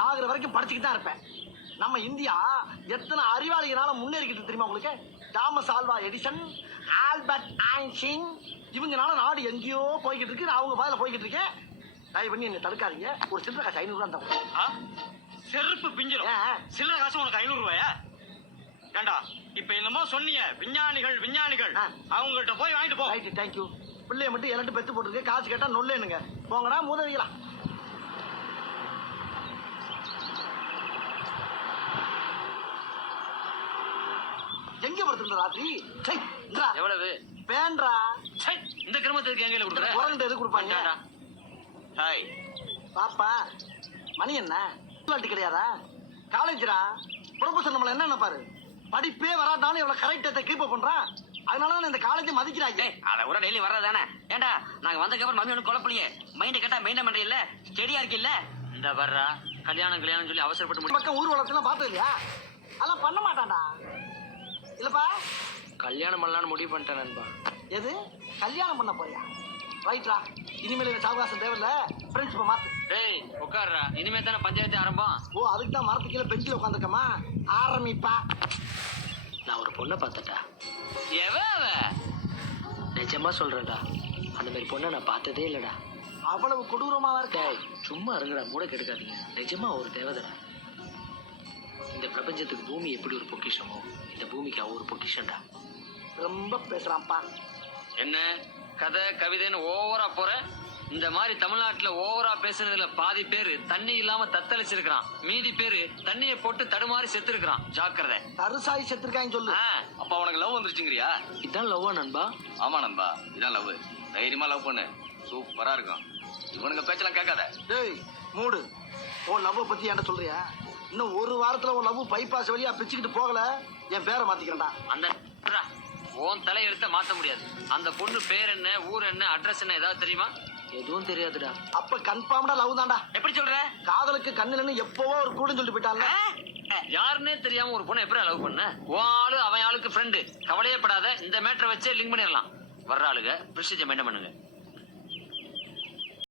சாகுற வரைக்கும் படிச்சுக்கிட்டு தான் இருப்பேன். நம்ம இந்தியா எத்தனை அறிவாளிகளால முன்னேறிக்கிட்டு தெரியுமா உங்களுக்கு? Thomas Alva Edison, Albert Einstein, இவங்கனால நாடு எங்கேயோ போய்கிட்டு இருக்கு. நான் அவங்க பாதையில போய்கிட்டு இருக்கேன். தயவு பண்ணி என்ன தடுக்காதீங்க. ஒரு சில்லறை காசு 500 ரூபா தான். செருப்பு பிஞ்சிரும். சில்லறை காசு உனக்கு 500 ரூபாயா? ஏண்டா இப்ப என்னமோ சொன்னீங்க விஞ்ஞானிகள் அவங்கள்ட்ட போய் வாங்கிட்டு போ. Right, thank you. பிள்ளைய மட்டும் எல்லாத்தையும் பெத்து போட்டுருக்கு. காசு கேட்டா நொல்லேனுங்க. போங்கடா மூதவிகளா. எங்க படுத்துருந்த ராத்திரி? எவ்வளவு வேண்டா? இந்த கிரமத்துக்கு எங்க கொடுக்குற? குரங்கிட்ட எது கொடுப்பாங்க? ஹாய் பாப்பா, மணி என்ன கிடையாதா? காலேஜ்ரா ப்ரொஃபசர் நம்மள என்ன பாரு, படிப்பே வராட்டாலும் எவ்வளவு கரெக்டா கீப் அப் பண்றான். அதனாலதான் இந்த காலேஜ் மதிக்கிறாங்க. அத கூட டெய்லி வர்றதானே. ஏண்டா நாங்க வந்ததுக்கு அப்புறம் மம்மி ஒண்ணு குழப்பலையே. மைண்ட் கேட்டா மெயின்டைன் பண்ற இல்ல, ஸ்டெடியா இருக்கு இல்ல. இந்த வர்றா கல்யாணம் சொல்லி அவசரப்பட்டு பக்கம் ஊர் வளர்த்துலாம் பார்த்தது இல்லையா? அதெல்லாம் பண்ண மாட்டான்டா. இல்லப்பா கல்யாணம் பண்ணலான்னு முடிவு பண்ணிட்டேன் நண்பா. எது கல்யாணம் பண்ண போறியா? ரைட்ரா, இனிமேல் இந்த சாவகாசம் தேவையில்ல. ஃப்ரெண்ட்ஸ் மாத்து. டேய் உட்கார்றா, இனிமே தானே பஞ்சாயத்து ஆரம்பம். ஓ, அதுக்கு தான் மரத்து கீழே பெஞ்சில் உட்காந்துருக்கமா? ஆரம்பிப்பா. நான் ஒரு பொண்ணை பார்த்தேன்டா. நிஜமா சொல்றேன்டா, அந்த மாதிரி பொண்ணை நான் பார்த்ததே இல்லடா. அவ்வளவு கொடூரமாவா இருக்க? சும்மா இருங்கடா, மூட கெடுக்காதீங்க. நிஜமா ஒரு தேவதடா. இந்த பிரபஞ்சத்துக்கு பூமி எப்படி ஒரு பொக்கிஷமோ, இந்த பூமிக்கு அவ ஒரு பொக்கிஷன்டா. ரொம்ப பேசுறான்ப்பா. என்ன கதை கவிதைன்னு ஓவரா போற? இந்த மாதிரி தமிழ்நாட்டுல ஓவரா பேசுனதுல பாதி பேரு தண்ணி இல்லாம தத்தளிச்சிருக்கான், மீதி பேரு தண்ணியை போட்டு தடுமாறி செத்து இருக்கான். ஜாக்கிரதை. தருசாயி செத்துருக்காங்க சொல்லு. அப்ப உனக்கு லவ் வந்துருச்சுங்கறியா? இதான் லவ்வா நண்பா? ஆமா நண்பா, இதான் லவ். தைரியமா லவ் பண்ணு, சூப்பரா இருக்கும். இவனுங்க பேச்செல்லாம் கேட்காத. டேய் மூடு. உன் லவ் பத்தி என்ன சொல்றியா? இன்னும் ஒரு வாரத்துல உன் லவ் பைபாஸ் வழியா பிச்சுக்கிட்டு போகல, என் பேரை மாத்திக்கிறேன்டா. அந்த உன் தலையெழுத்த மாத்த முடியாது. அந்த பொண்ணு பேர் என்ன, ஊர் என்ன, அட்ரஸ் என்ன ஏதாவது தெரியுமா? எதுவும் தெரியாதுடா. அப்ப கன்ஃபார்ம்டா லவ் தான்டா. எப்படி சொல்ற? காதலுக்கு கண்ணுலன்னு எப்பவோ ஒரு கூடன்னு சொல்லிட்டு போயிட்டான்ல. யாருன்னே தெரியாம ஒரு பொண்ணை எப்படி லவ் பண்ண? உன் ஆளு அவன் ஆளுக்கு ஃப்ரெண்டு. கவலையே படாத, இந்த மேட்டரை வச்சே லிங்க் பண்ணிடலாம். வர்ற ஆளுங்க ப்ரொசீஜர் மெயின்டைன் பண்ணுங்க.